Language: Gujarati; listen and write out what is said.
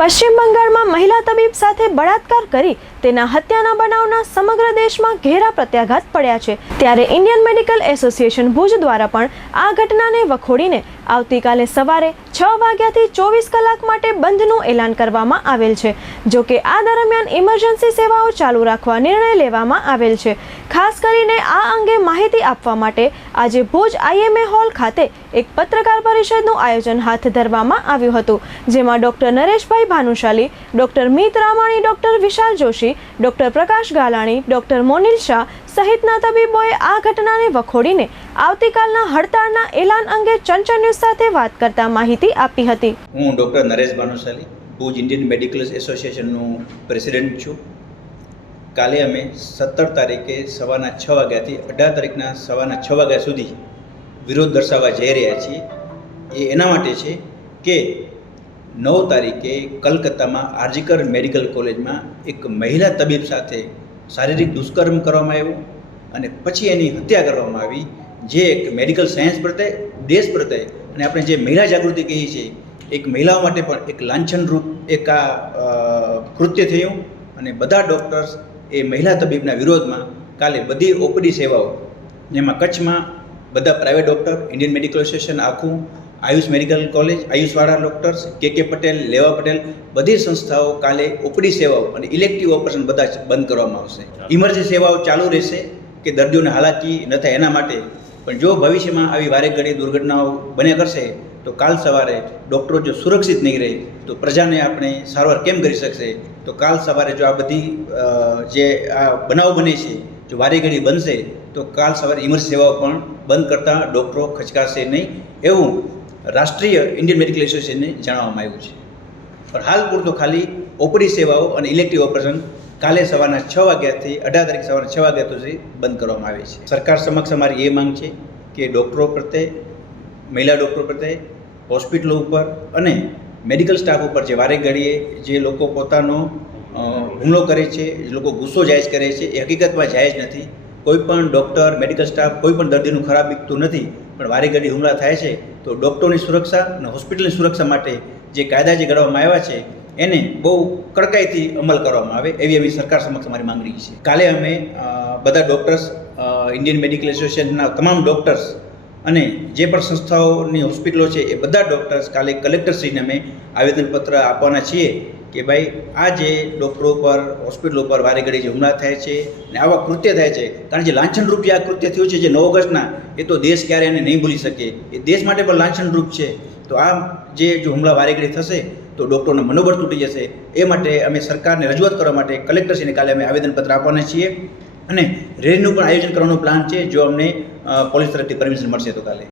પશ્ચિમ બંગાળમાં મહિલા તબીબ સાથે બળાત્કાર કરી તેના હત્યાના બનાવના સમગ્ર દેશમાં ઘેરા પ્રત્યાઘાત પડ્યા છે. ત્યારે ઇન્ડિયન મેડિકલ એસોસિએશન ભુજ દ્વારા પણ આ ઘટનાને વખોડીને આવતીકાલે સવારે છ વાગ્યાથી ચોવીસ કલાક માટે બંધનું એલાન કરવામાં આવેલ છે જોકે આ દરમિયાન ઇમરજન્સી સેવાઓ ચાલુ રાખવા નિર્ણય લેવામાં આવેલ છે. ખાસ કરીને આ અંગે માહિતી આપવા માટે આજે ભુજ આઈએમએ હોલ ખાતે એક પત્રકાર પરિષદનું આયોજન હાથ ધરવામાં આવ્યું હતું, જેમાં doctor Nareshbhai Bhanushali, doctor Mit Ramani, doctor Vishal Joshi, doctor Prakash Galani, doctor Monil Shah સહિતના તબીબોએ આ ઘટનાને વખોડીને આવતીકાલના હડતાળના એલાન અંગે ચંચળ ન્યૂઝ સાથે વાત કરતા માહિતી આપી હતી. હું doctor Naresh Bhanushali, Bhuj Indian medical એસોસિએશનનું president છું. કાલે અમે સત્તર તારીખે સવારના છ વાગ્યાથી અઢાર તારીખના સવારના છ વાગ્યા સુધી વિરોધ દર્શાવવા જઈ રહ્યા છીએ. એ એના માટે છે કે નવ તારીખે કલકત્તામાં આરજીકર મેડિકલ કોલેજમાં એક મહિલા તબીબ સાથે શારીરિક દુષ્કર્મ કરવામાં આવ્યું અને પછી એની હત્યા કરવામાં આવી, જે એક મેડિકલ સાયન્સ પ્રત્યે, દેશ પ્રત્યે અને આપણે જે મહિલા જાગૃતિ કહીએ છીએ એક મહિલાઓ માટે પણ એક લાંછનરૂપ એક આ કૃત્ય થયું અને બધા ડૉક્ટર્સ એ મહિલા તબીબના વિરોધમાં કાલે બધી ઓપીડી સેવાઓ જેમાં કચ્છમાં બધા private doctor Indian medical association આખું આયુષ મેડિકલ કોલેજ આયુષવાળા ડૉક્ટર્સ કે કે પટેલ લેવા પટેલ બધી સંસ્થાઓ કાલે ઓપીડી સેવાઓ અને ઇલેક્ટિવ ઓપરેશન બધા બંધ કરવામાં આવશે. ઇમરજન્સી સેવાઓ ચાલુ રહેશે કે દર્દીઓને હાલાકી ન થાય એના માટે પણ જો ભવિષ્યમાં આવી વારે ઘડી દુર્ઘટનાઓ બન્યા કરશે, તો કાલ સવારે ડૉક્ટરો જો સુરક્ષિત નહીં રહે, તો પ્રજાને આપણે સારવાર કેમ કરી શકશે? તો કાલ સવારે જો આ બધી જે આ બનાવ બને છે, જો વારે ઘડી બનશે, તો કાલ સવારે ઇમરજન્સી સેવાઓ પણ બંધ કરતા ડૉક્ટરો ખચકાશે નહીં એવું રાષ્ટ્રીય ઇન્ડિયન મેડિકલ એસોસિએશનને જણાવવામાં આવ્યું છે. પણ હાલ પૂરતો ખાલી ઓપરી સેવાઓ અને ઇલેક્ટિવ ઓપરેશન કાલે સવારના છ વાગ્યાથી, અઢાર તારીખ સવારના છ વાગ્યા સુધી બંધ કરવામાં આવે છે. સરકાર સમક્ષ અમારી એ માંગ છે કે ડૉક્ટરો પ્રત્યે, મહિલા ડૉક્ટરો પ્રત્યે, હોસ્પિટલો ઉપર અને મેડિકલ સ્ટાફ ઉપર જે વારે ઘડીએ જે લોકો પોતાનો હુમલો કરે છે, જે લોકો ગુસ્સો જાયજ કરે છે, એ હકીકતમાં જાયજ નથી. કોઈ પણ ડૉક્ટર, મેડિકલ સ્ટાફ કોઈ પણ દર્દીનું ખરાબ બીકતું નથી, પણ વારે ઘડી હુમલા થાય છે, તો ડૉક્ટરોની સુરક્ષા અને હોસ્પિટલની સુરક્ષા માટે જે કાયદા જે ઘડવામાં આવ્યા છે એને બહુ કડકાઈથી અમલ કરવામાં આવે એવી એવી સરકાર સમક્ષ અમારી માંગણી છે. કાલે અમે બધા ડૉક્ટર્સ ઇન્ડિયન મેડિકલ એસોસિએશનના તમામ ડૉક્ટર્સ અને જે પણ સંસ્થાઓની હોસ્પિટલો છે એ બધા ડૉક્ટર્સ કાલે કલેક્ટરશ્રીને અમે આવેદનપત્ર આપવાના છીએ કે ભાઈ, આ જે ડૉક્ટરો પર હોસ્પિટલો ઉપર વારે ઘડી જે હુમલા થાય છે અને આવા કૃત્ય થાય છે, કારણ કે લાંછનરૂપ જે આ કૃત્ય થયું છે જે નવ ઓગસ્ટના, એ તો દેશ ક્યારે એને નહીં ભૂલી શકે. એ દેશ માટે પણ લાંછનરૂપ છે. તો આ જે જો હુમલા વારેઘડી થશે તો ડૉક્ટરનું મનોબળ તૂટી જશે. એ માટે અમે સરકારને રજૂઆત કરવા માટે કલેક્ટરશ્રીને કાલે અમે આવેદનપત્ર આપવાના છીએ અને રેલીનું પણ આયોજન કરવાનો પ્લાન છે, જો અમને પોલીસ તરફથી પરમિશન મળશે તો કાલે.